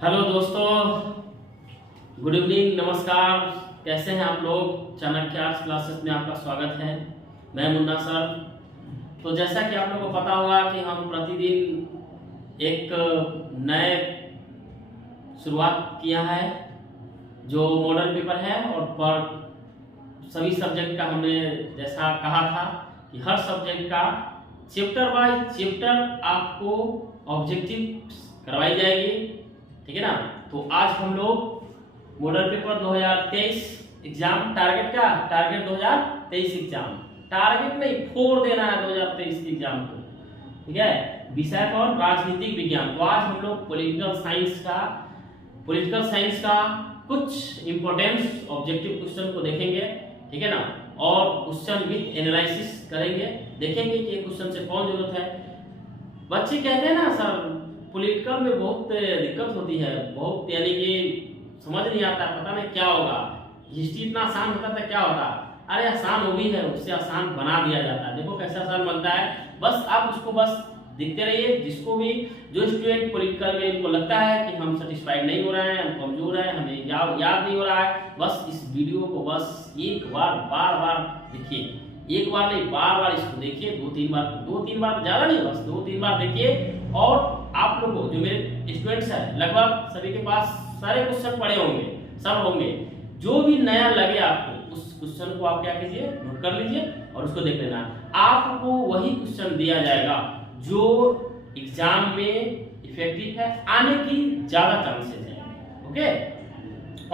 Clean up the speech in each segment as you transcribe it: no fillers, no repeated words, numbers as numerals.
Hello दोस्तों, good evening, नमस्कार। कैसे हैं आप लोग? चाणक्य आर्ट्स क्लासेस में आपका स्वागत है। मैं मुन्ना सर। तो जैसा कि आप लोगों को पता होगा कि हम प्रतिदिन एक नए शुरुआत किया है जो मॉडल पेपर है, और पर सभी सब्जेक्ट का हमने जैसा कहा था कि हर सब्जेक्ट का चैप्टर बाय चैप्टर आपको ऑब्जेक्टिव करवाई जाएगी, ठीक है ना। तो आज हम लोग model paper 2023 exam target 2023 exam, target नहीं, फोड़ देना है 2023 की एग्जाम को, ठीक है। विषय कौन? राजनीतिक विज्ञान। तो आज हम लोग पॉलिटिकल साइंस का कुछ इंपॉर्टेंट ऑब्जेक्टिव क्वेश्चन को देखेंगे, ठीक है ना, और क्वेश्चन विद एनालिसिस करेंगे, देखेंगे कि क्वेश्चन से कौन जरूरत है। बच्चे कहते हैं ना सर पॉलिटिकल में बहुत दिक्कत होती है, बहुत यानी कि समझ नहीं आता, पता नहीं क्या होगा। हिस्ट्री इतना आसान होता था, क्या होता? अरे आसान हो भी है, उससे आसान बना दिया जाता है। देखो कैसे आसान बनता है, बस आप उसको बस देखते रहिए। जिसको भी जो स्टूडेंट पॉलिटिकल में इनको लगता है कि हम सेटिस्फाइड नहीं हो रहे हैं, हम कमजोर हैं, हमें याद नहीं हो रहा है, बस इस वीडियो को बस एक बार बार देखिए, एक बार नहीं बार बार इसको देखिए, दो तीन बार ज्यादा नहीं, बस 2-3 बार देखिए। और आप लोगों जो मेरे स्टूडेंट्स हैं लगभग सभी के पास सारे क्वेश्चन पढ़े होंगे, सब होंगे। जो भी नया लगे आपको उस क्वेश्चन को आप क्या कीजिए, नोट कर लीजिए और उसको देख लेना। आपको वही क्वेश्चन दिया जाएगा जो एग्जाम में इफेक्टिव है, आने की ज्यादा चांसेस है, ओके।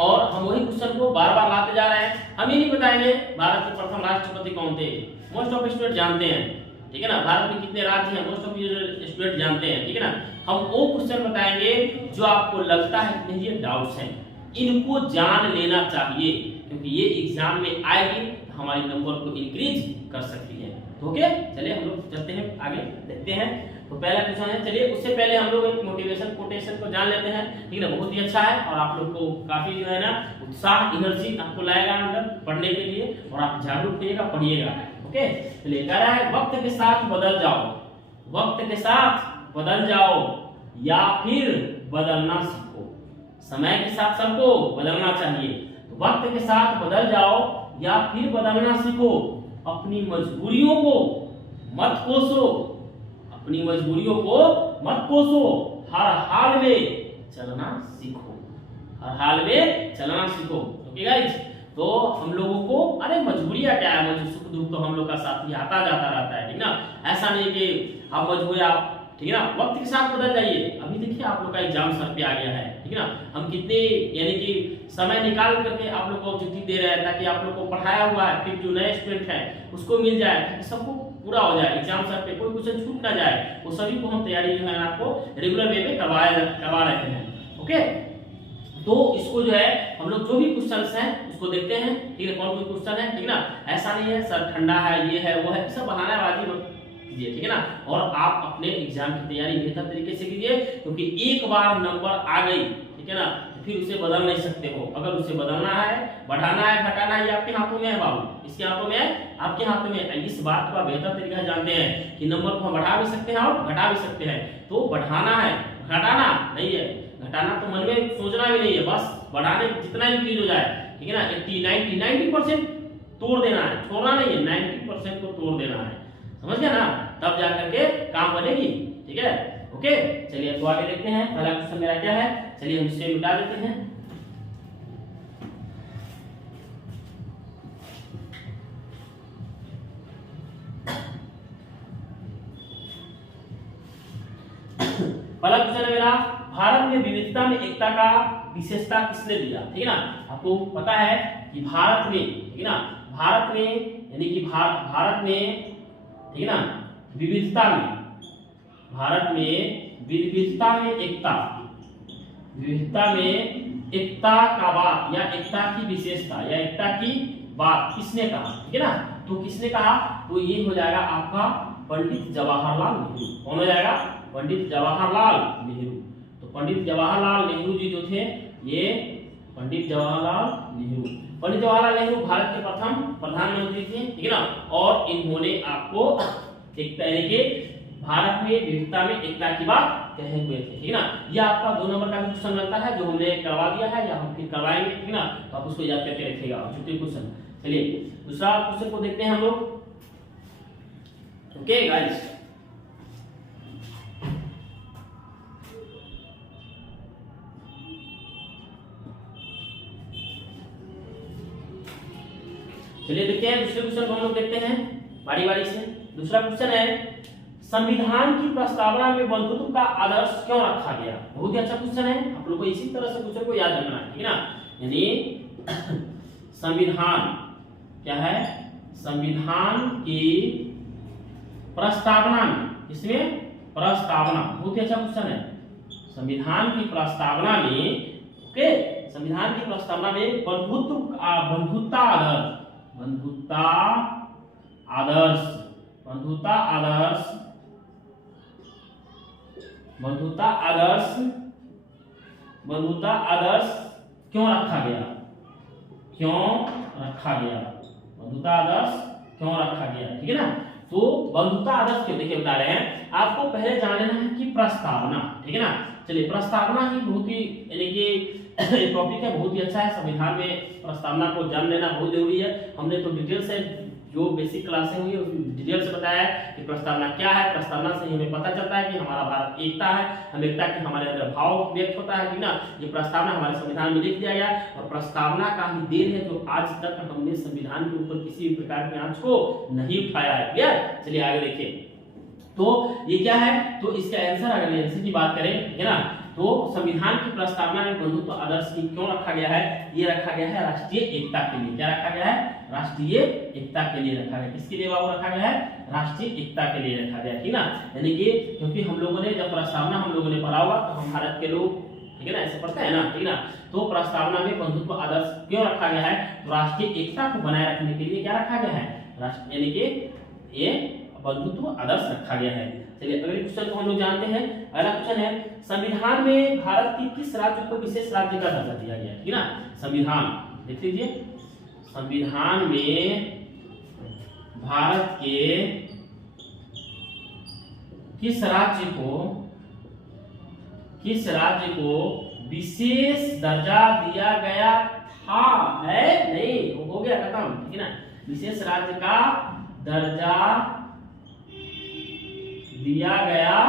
और हम वही क्वेश्चन को बार बार लाते जा रहे हैं। हम ये नहीं बताएंगे भारत के प्रथम राष्ट्रपति कौन थे, मोस्ट ऑफ स्टूडेंट जानते हैं, ठीक है ना। भारत में कितने राज्य हैं, मोस्ट ऑफ स्टूडेंट जानते हैं, ठीक है ना। हम वो क्वेश्चन बताएंगे जो आपको लगता है कि ये डाउट्स हैं, इनको जान लेना चाहिए, क्योंकि ये एग्जाम में आएगी तो हमारी नंबर को इंक्रीज कर सकती है। तो ओके, चलिए हम लोग चलते हैं आगे, देखते हैं। तो पहला क्वेश्चन है, चलिए उससे पहले हम लोग एक मोटिवेशन कोटेशन को जान लेते हैं, ठीक है ना। बहुत ही अच्छा है और आप लोग को काफी जो है ना उत्साह, एनर्जी आपको लाएगा अंदर पढ़ने के लिए, और आप जागरूक होइएगा, पढ़िएगा, ओके। चलिए कह रहा है वक्त के साथ बदल जाओ, वक्त के साथ बदल जाओ या फिर बदलना सीखो। समय के साथ सबको बदलना चाहिए, तो वक्त के साथ बदल जाओ या फिर बदलना सीखो। अपनी मजबूरियों को मत कोसो, अपनी मजबूरियों को मत कोसो, हर हाल में चलना सीखो, हर हाल में चलना सीखो। ओके गाइस, तो हम लोगों को अरे मजबूरियां क्या है, सुख दुख तो हम लोग का साथी आता जाता रहता है, ठीक ना। ऐसा नहीं कि आप मजबूर आप, ठीक है ना, वक्त के साथ बदल जाइए। अभी देखिए आप लोग का एग्जाम सर पे आ गया है, ठीक है ना। हम कितने यानी कि समय निकाल करके आप लोग को ऑब्जेक्टिव दे रहे हैं, ताकि आप लोग को पढ़ाया हुआ है फिर जो नए स्टूडेंट हैं उसको मिल जाए, ताकि सबको पूरा हो जाए एग्जाम सर पे, कोई क्वेश्चन छूट ना जाए। वो सभी को हम तैयारी जो है आपको रेगुलर वे में करवा रहे हैं, ओके। तो इसको जो है हम लोग जो भी क्वेश्चंस हैं उसको देखते हैं, ठीक है, कौन सा क्वेश्चन है, ठीक ना। ऐसा नहीं है सर ठंडा है, ये है वो है, सब बहानाबाजी मत कीजिए, ठीक है ना। और आप अपने एग्जाम की तैयारी बेहतर तरीके से कीजिए, क्योंकि एक बार नंबर आ गई, ठीक है ना, तो फिर उसे बदल नहीं सकते हो। अगर उसे बदलना है, बढ़ाना है, घटाना है, ये आपके हाथों में है बाबू, इसके हाथों में है, आपके हाथों में है। इस बात को आप बेहतर तरीके से जानते हैं कि नंबर को हम बढ़ा भी सकते हैं और घटा भी सकते हैं। तो बढ़ाना है, घटाना नहीं है, घटाना तो मन में सोचना भी नहीं है, बस बढ़ाने जितना इंक्रीज हो जाए, ठीक है ना। 80, 90% तोड़ देना है, छोड़ना नहीं है, 90% को तोड़ देना है, समझ गया ना, तब जाकर के काम बनेगी, ठीक है, ओके। चलिए तो आगे देखते हैं, पहला क्वेश्चन मेरा क्या है, चलिए हम इसे मिटा देते हैं। पहला क्वेश्चन है मेरा, भारत में विविधता में एकता का विशेषता किसने दिया, ठीक है ना। आपको पता है कि भारत में, ठीक है ना, भारत में यानी कि भारत में, ठीक है ना, विविधता में, भारत में विविधता में एकता, विविधता में एकता का बात या एकता की विशेषता या एकता की बात किसने कहा, ठीक है ना। तो किसने कहा, तो ये हो जाएगा आपका पंडित जवाहरलाल नेहरू। कौन हो जाएगा? पंडित जवाहरलाल नेहरू। तो पंडित जवाहरलाल नेहरू जी जो थे, ये पंडित जवाहरलाल नेहरू भारत के प्रथम प्रधानमंत्री थे, ठीक है ना। और इन्होंने आपको एक तरीके भारत में विविधता में एकता की बात कहे हुए थे, ठीक है ना। ये आपका 2 नंबर का भी क्वेश्चन बनता है, जो हमने करवा दिया है या हम फिर करवाएंगे, ठीक है ना। तो आप उसको याद करके रखिएगा, ऑब्जेक्टिव क्वेश्चन। चलिए दूसरा क्वेश्चन को देखते हैं हम लोग। ओके गाइस, चलिए देखते हैं दूसरे क्वेश्चन को हम लोग देखते हैं बारी बारी से। दूसरा क्वेश्चन है, संविधान की प्रस्तावना में बंधुत्व का आदर्श क्यों रखा गया? बहुत ही अच्छा क्वेश्चन है, आप लोग को इसी तरह से क्वेश्चन को याद रखना है, ठीक है ना। यानी संविधान क्या है, संविधान की प्रस्तावना में, इसमें प्रस्तावना, बहुत ही अच्छा क्वेश्चन है। संविधान की प्रस्तावना में, ओके, संविधान की प्रस्तावना में बंधुत्व बंधुता आदर्श, बंधुता आदर्श, बंधुता आदर्श, बंधुता आदर्श, बंधुता आदर्श क्यों रखा गया? क्यों रखा गया? बंधुता आदर्श क्यों रखा गया, ठीक है ना। तो बंधुता आदर्श क्यों, देखिए बता रहे हैं आपको, पहले जान लेना है कि प्रस्तावना, ठीक है ना। चलिए प्रस्तावना ही बहुत ही, यानी कि टॉपिक है, बहुत ही अच्छा है। संविधान में प्रस्तावना को जान लेना बहुत जरूरी है। हमने तो डिटेल से जो बेसिक क्लासें हुई है उसमें डिटेल से बताया है कि प्रस्तावना क्या है। प्रस्तावना से हमें पता चलता है कि हमारा भारत एकता है, हम एकता के हमारे अंदर भाव व्यक्त होता है, ठीक ना। ये प्रस्तावना हमारे संविधान में लिख दिया गया और प्रस्तावना का ही देन है जो आज तक हमने संविधान के ऊपर किसी भी प्रकार की आंच को नहीं उठाया है। क्लियर, चलिए आगे देखिए। तो ये क्या है, तो इसका आंसर, अगर आंसर की बात करें, ठीक है ना, तो संविधान की प्रस्तावना में बंधुत्व आदर्श की क्यों रखा गया है? ये रखा गया है राष्ट्रीय एकता के लिए। क्या रखा गया है? राष्ट्रीय एकता के लिए रखा गया। किसके लिए बाबू रखा गया है? राष्ट्रीय एकता के लिए रखा गया, ठीक ना। यानी कि क्योंकि हम लोगों ने जब प्रस्तावना हम लोगों ने पढ़ा होगा, तो हम भारत के लोग, ठीक है ना, ऐसे पढ़ते हैं ना, ठीक ना। तो प्रस्तावना में बंधुत्व आदर्श क्यों रखा गया है? तो राष्ट्रीय एकता को बनाए रखने के लिए क्या रखा गया है? राष्ट्र, यानी कि ये बंधुत्व आदर्श रखा गया है। चलिए अगले क्वेश्चन को हम लोग जानते हैं। अगला क्वेश्चन है, संविधान में भारत की किस राज्य को विशेष राज्य का दर्जा दिया गया है, ठीक ना। संविधान देख लीजिए, संविधान में भारत के किस राज्य को विशेष दर्जा दिया गया था? है नहीं, हो गया खत्म, ठीक है ना। विशेष राज्य का दर्जा दिया गया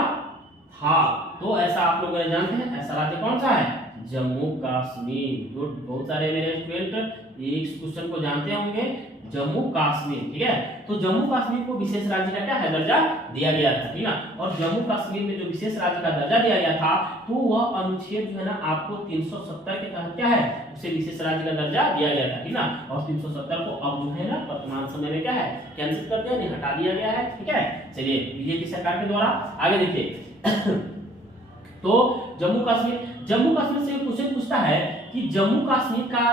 था, तो ऐसा आप लोग जानते हैं, ऐसा राज्य कौन सा है? जम्मू कश्मीर। गुड, बहुत सारे मेरे स्टूडेंट इस क्वेश्चन को जानते होंगे, जम्मू कश्मीर, ठीक है। तो जम्मू कश्मीर को विशेष राज्य का क्या है? दर्जा दिया गया था, ठीक है। और जम्मू कश्मीर में जो विशेष राज्य का दर्जा दिया गया था, तो वह अनुच्छेद जो है ना आपको 370 के तहत क्या है, उसे विशेष राज्य का दर्जा दिया गया था, ठीक ना। और 370 को अब जो है ना वर्तमान समय में क्या है, कैंसिल कर दिया, हटा दिया गया है, ठीक है। चलिए बीजेपी सरकार के द्वारा। आगे देखिए तो जम्मू कश्मीर से क्वेश्चन पूछता है कि जम्मू कश्मीर का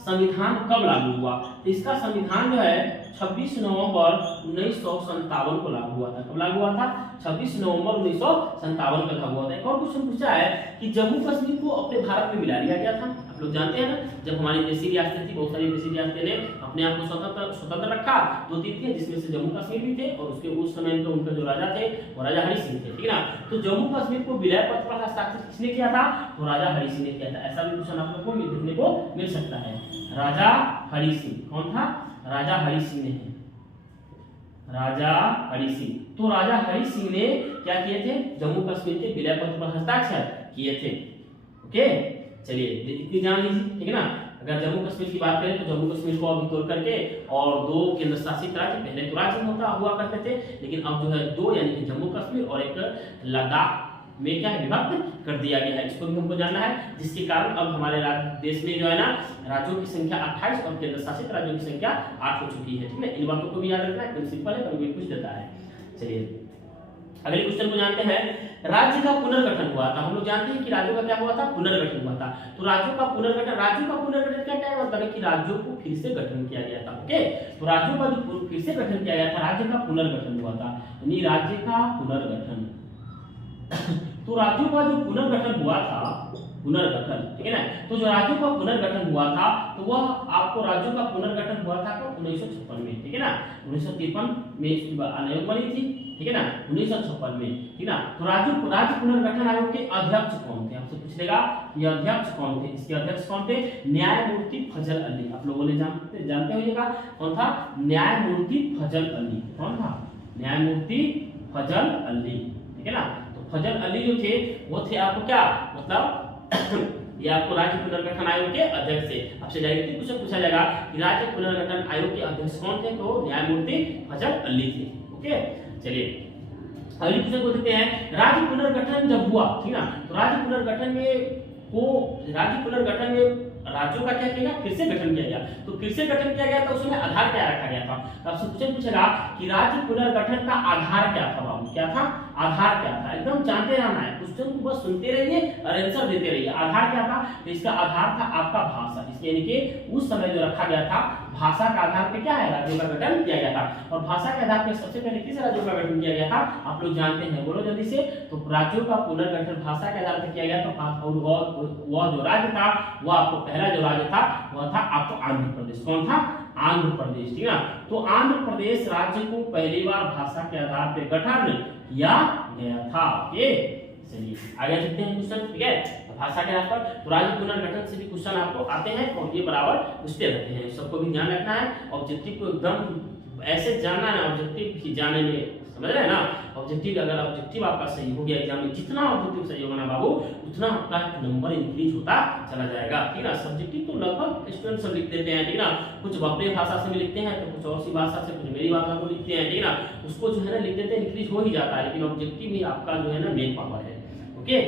संविधान कब लागू हुआ? तो इसका संविधान जो है 26 नवंबर 1957 को लागू हुआ था। कब लागू हुआ था? 26 नवंबर 1957 को लागू हुआ था। एक और क्वेश्चन पूछा है कि जम्मू कश्मीर को अपने भारत में मिला लिया गया था। आप लोग जानते हैं ना, जब हमारी देशी रियासतें थी, बहुत सारी देशी रियासतें ने अपने आप को स्वतंत्र रखा, 2-3 थे, जिसमें से जम्मू कश्मीर भी थे। और उसके उस समय तो उनके जो राजा थे वो राजा हरि सिंह थे, ठीक है ना। तो जम्मू कश्मीर को विलय पत्र पर हस्ताक्षर किसने किया था? तो राजा हरि सिंह ने किया था। ऐसा भी क्वेश्चन आप लोग को देखने को मिल सकता है। राजा हरि सिंह कौन था? राजा हरि सिंह ने है, राजा हरि सिंह। तो राजा हरि सिंह ने क्या किए थे? जम्मू कश्मीर के विलय पत्र पर हस्ताक्षर किए थे। ओके, चलिए इतनी जान लीजिए, ठीक है ना। अगर जम्मू कश्मीर की बात करें तो जम्मू कश्मीर को अभी तोड़ करके और 2 केंद्र शासित राज्य, पहले तो राज्य हुआ करते थे, लेकिन अब जो है 2, यानी कि जम्मू कश्मीर और एक लद्दाख में क्या है, विभक्त कर दिया गया है। इसको भी हमको जानना है, जिसके कारण अब हमारे देश में जो है ना राज्यों की संख्या 28 और केंद्र शासित राज्यों की संख्या 8 हो चुकी है, ठीक है। इन बातों को भी याद रखना है, एकदम सिंपल है, कभी पूछ देता है। चलिए अगले क्वेश्चन को जानते हैं। राज्य का पुनर्गठन हुआ था। हम लोग जानते हैं कि राज्यों का क्या हुआ था? पुनर्गठन हुआ था। तो राज्यों का पुनर्गठन क्या है? मतलब कि राज्यों को फिर से गठन किया गया था। ओके, तो राज्यों का जो फिर से गठन किया गया था, राज्य का पुनर्गठन हुआ था, यानी राज्य का पुनर्गठन। तो राज्यों का जो पुनर्गठन हुआ था, पुनर्गठन, ठीक है ना। तो जो राज्यों का पुनर्गठन हुआ था, तो वह आपको राज्यों का पुनर्गठन हुआ था कब? 1956 में, ठीक है ना। 1953 में इसकी आयोग बनी थी, ठीक है ना, 1956 में, ठीक है ना। तो राज्य पुनर्गठन आयोग के अध्यक्ष कौन थे? आपसे पूछ लेगा ये अध्यक्ष कौन थे। इसके अध्यक्ष कौन थे? न्यायमूर्ति फजल अली। आप लोगों ने जानते होइएगा कौन था? न्यायमूर्ति फजल अली। कौन था? न्यायमूर्ति फजल अली, ठीक है ना। तो फजल अली जो थे वो थे आपको क्या मतलब ये आपको राज्य पुनर्गठन आयोग के अध्यक्ष थे। आपसे डायरेक्टली क्वेश्चन पूछा जाएगा कि राज्य पुनर्गठन आयोग के अध्यक्ष कौन थे? तो न्यायमूर्ति फजल अली थे। ओके, चलिए अगले क्वेश्चन को देखते हैं। राज्य पुनर्गठन जब हुआ, ठीक ना, तो राज्य पुनर्गठन में राज्यों का क्या किया गया? फिर से गठन किया गया। तो फिर से गठन किया गया तो उसमें आधार क्या रखा गया था? तो आपसे क्वेश्चन पूछेगा कि राज्य पुनर्गठन का आधार क्या था बाबू? क्या था? आधार क्या था? एकदम जानते रहना है, क्वेश्चन को बस सुनते रहिए और आंसर देते रहिए। आधार क्या था? तो इसका आधार था आपका भाषा। इसके यानी कि उस समय जो रखा गया था, भाषा का आधार पे क्या है? राज्यों का गठन किया गया था। और भाषा के आधार पे सबसे पहले किस राज्यों का गठन किया गया था? आप लोग जानते हैं, बोलो जल्दी से। तो राज्यों का पुनर्गठन भाषा के आधार पर किया गया। तो वह जो राज्य था, वह आपको पहला जो राज्य था वह था आपको आंध्र प्रदेश। कौन था? आंध्र प्रदेश, ठीक है। तो आंध्र प्रदेश राज्य को पहली बार भाषा के आधार पर गठन किया गया था। ओके, चलिए आगे चलते हैं क्वेश्चन, ठीक है। भाषा के आधार पर तो राज्य पुनर्गठन से भी क्वेश्चन आपको आते हैं और ये बराबर पूछते रहते हैं। सबको भी ध्यान रखना है। ऑब्जेक्टिव को एकदम ऐसे जानना है, ऑब्जेक्टिव ही जाने में, समझ रहे हैं ना। ऑब्जेक्टिव अगर ऑब्जेक्टिव आपका सही हो गया एग्जाम में, जितना ऑब्जेक्टिव सही होगा ना बाबू, उतना आपका नंबर इंक्रीज होता चला जाएगा, ठीक है। सब्जेक्टिव तो लगभग स्टूडेंट सब लिख देते हैं, ठीक है ना। कुछ अपनी भाषा से भी लिखते हैं, तो कुछ और सी भाषा से, कुछ मेरी भाषा को लिखते हैं, ठीक है ना। उसको जो है ना लिख देते हैं, इंक्रीज हो ही जाता है। लेकिन ऑब्जेक्टिव ही आपका जो है ना मेन पावर है। ओके,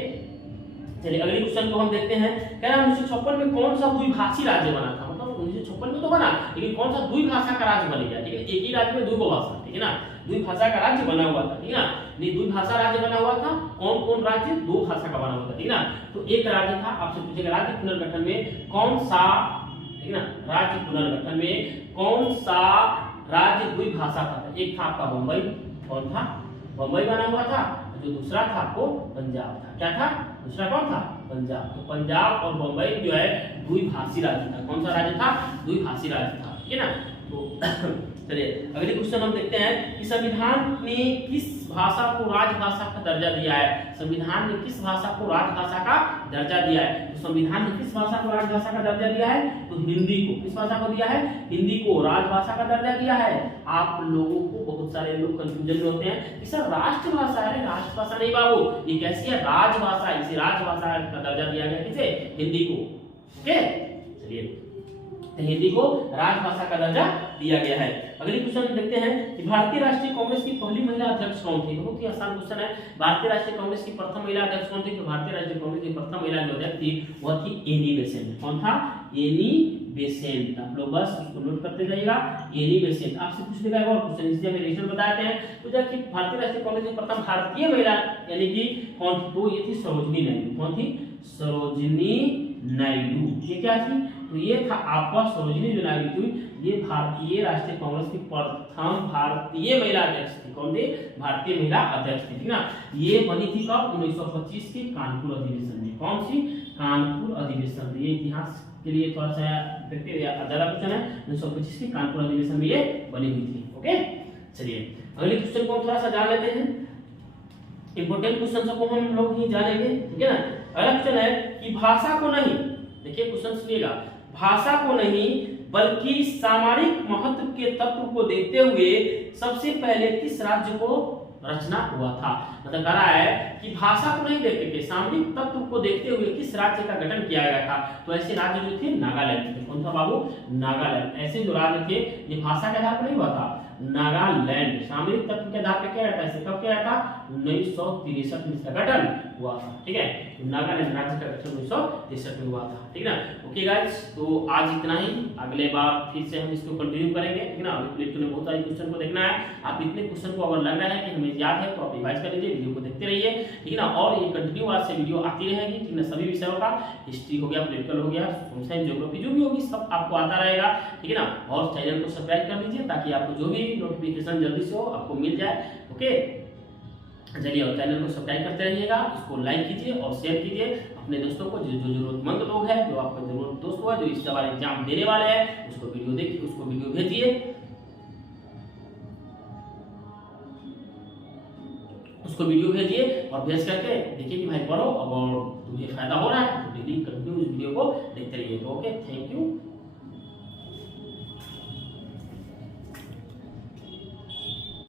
चलिए अगले क्वेश्चन को हम देखते हैं। कह रहा है 1956 में कौन सा द्विभाषी राज्य बना था? मतलब 1956 में तो बना, लेकिन कौन सा द्विभाषा का राज्य बन गया? ठीक है, एक ही राज्य में दो भाषा, ठीक है ना, द्विभाषा का राज्य बना हुआ था, ठीक है ना। नहीं, द्विभाषा राज्य बना हुआ था। कौन कौन राज्य? दो भाषा का बना हुआ था, ठीक है ना। तो एक राज्य था, आपसे पूछेगा राज्य पुनर्गठन में कौन सा, ठीक है ना, राज्य पुनर्गठन में कौन सा राज्य द्विभाषा था? एक था आपका बम्बई। कौन था? बम्बई बना हुआ था। जो दूसरा था आपको पंजाब था। क्या था? दूसरा कौन था? पंजाब। तो पंजाब और बम्बई जो है द्विभाषी राज्य था। कौन सा राज्य था? द्विभाषी राज्य था, ठीक है ना। तो चलिए अगले क्वेश्चन हम देखते हैं कि संविधान ने किस भाषा को राजभाषा का दर्जा दिया है? संविधान ने किस भाषा को राजभाषा का दर्जा दिया है? तो संविधान ने किस भाषा को राजभाषा का दर्जा दिया है? तो हिंदी को। किस भाषा को दिया है? हिंदी को राजभाषा का दर्जा दिया है। आप लोगों को बहुत सारे लोग कंफ्यूजन में होते हैं कि सर राष्ट्रभाषा है, राष्ट्रभाषा नहीं बाबू, ये कैसी है? राजभाषा। इसे राजभाषा का दर्जा दिया गया, किसे? हिंदी को। ओके, चलिए हिंदी को राजभाषा का दर्जा दिया गया है। अगले क्वेश्चन देखते हैं कि भारतीय राष्ट्रीय कांग्रेस की पहली महिला अध्यक्ष कौन थी? बहुत ही आसान क्वेश्चन है। भारतीय राष्ट्रीय कांग्रेस की प्रथम महिला अध्यक्ष कौन थी? तो भारतीय राष्ट्रीय कांग्रेस की प्रथम महिला जो अध्यक्ष थी वह थी एनी बेसेंट। कौन था? Annie Besant. आप लोग बस उसको नोट करते जाइएगा, एनी बेसेंट। आपसे पूछ लेगा एक और क्वेश्चन, इसलिए हम रिलेशन बताते हैं। तो जबकि भारतीय राष्ट्रीय कांग्रेस की प्रथम भारतीय महिला यानी कि कौन थी? तो ये थी सरोजिनी नायडू। कौन थी? सरोजिनी नायडू। ये क्या थी? तो ये था आपका सरोजिनी जो नायडू थी, ये भारतीय राष्ट्रीय कांग्रेस की प्रथम भारतीय महिला अध्यक्ष थी। कौन थी? भारतीय महिला अध्यक्ष थी, ठीक ना। ये बनी थी कब? 1925 के कानपुर अधिवेशन में। कौन सी? कानपुर अधिवेशन। ये इतिहास के लिए थोड़ा सा ज्यादा क्वेश्चन है। 1925 के कानपुर अधिवेशन में ये बनी हुई थी। ओके, चलिए अगले क्वेश्चन को हम थोड़ा सा जान लेते हैं। इंपोर्टेंट क्वेश्चन को हम लोग ही जानेंगे, ठीक है ना। अगला क्वेश्चन है कि भाषा को नहीं, देखिए क्वेश्चन सुनिएगा, भाषा को नहीं बल्कि सामरिक महत्व के तत्व को देखते हुए सबसे पहले किस राज्य को रचना हुआ था? मतलब कह रहा है कि भाषा को नहीं देखते थे, सामरिक तत्व को देखते हुए किस राज्य का गठन किया गया था? तो ऐसे राज्य जो थे नागालैंड थे। कौन था बाबू? नागालैंड। ऐसे जो राज्य थे ये भाषा के आधार पर नहीं हुआ था, नागालैंड सामरिक तत्व के आधार पर क्या रहता है? कब क्या था? 1963 में इसका गठन हुआ था, ठीक है। नागालैंड राज्य का गठन 1963 में हुआ था, ठीक है ना। ओके गाइस, तो आज इतना ही। अगले बार फिर से हम इसको कंटिन्यू करेंगे, ठीक है ना। अभी में बहुत सारे क्वेश्चन को देखना है। आप इतने क्वेश्चन को अगर लग रहा है कि हमें याद है तो आप रिवाइज कर लीजिए, वीडियो को देखते रहिए, ठीक है ना। और ये कंटिन्यू आज से वीडियो आती रहेगी, ठीक है ना। सभी विषयों का, हिस्ट्री हो गया, पॉलिटिकल हो गया, सोशल साइंस, ज्योग्राफी जो भी होगी सब आपको आता रहेगा, ठीक है ना। और चैनल को सब्सक्राइब कर लीजिए ताकि आपको जो भी नोटिफिकेशन जल्दी से हो आपको मिल जाए। ओके। चलिए, और चैनल को सब्सक्राइब करते रहिएगा, इसको लाइक कीजिए और शेयर कीजिए अपने दोस्तों को, जो जरूरतमंद लोग हैं, जो आपका जरूरत दोस्त हुआ, जो इस सवाल एग्जाम देने वाले हैं, उसको वीडियो देखिए, उसको वीडियो भेजिए, और भेज करके देखिए कि भाई पढ़ो और तुम्हें फायदा हो रहा है तो डेली कंटिन्यू इस वीडियो को देखते रहिए। तो ओके, थैंक यू।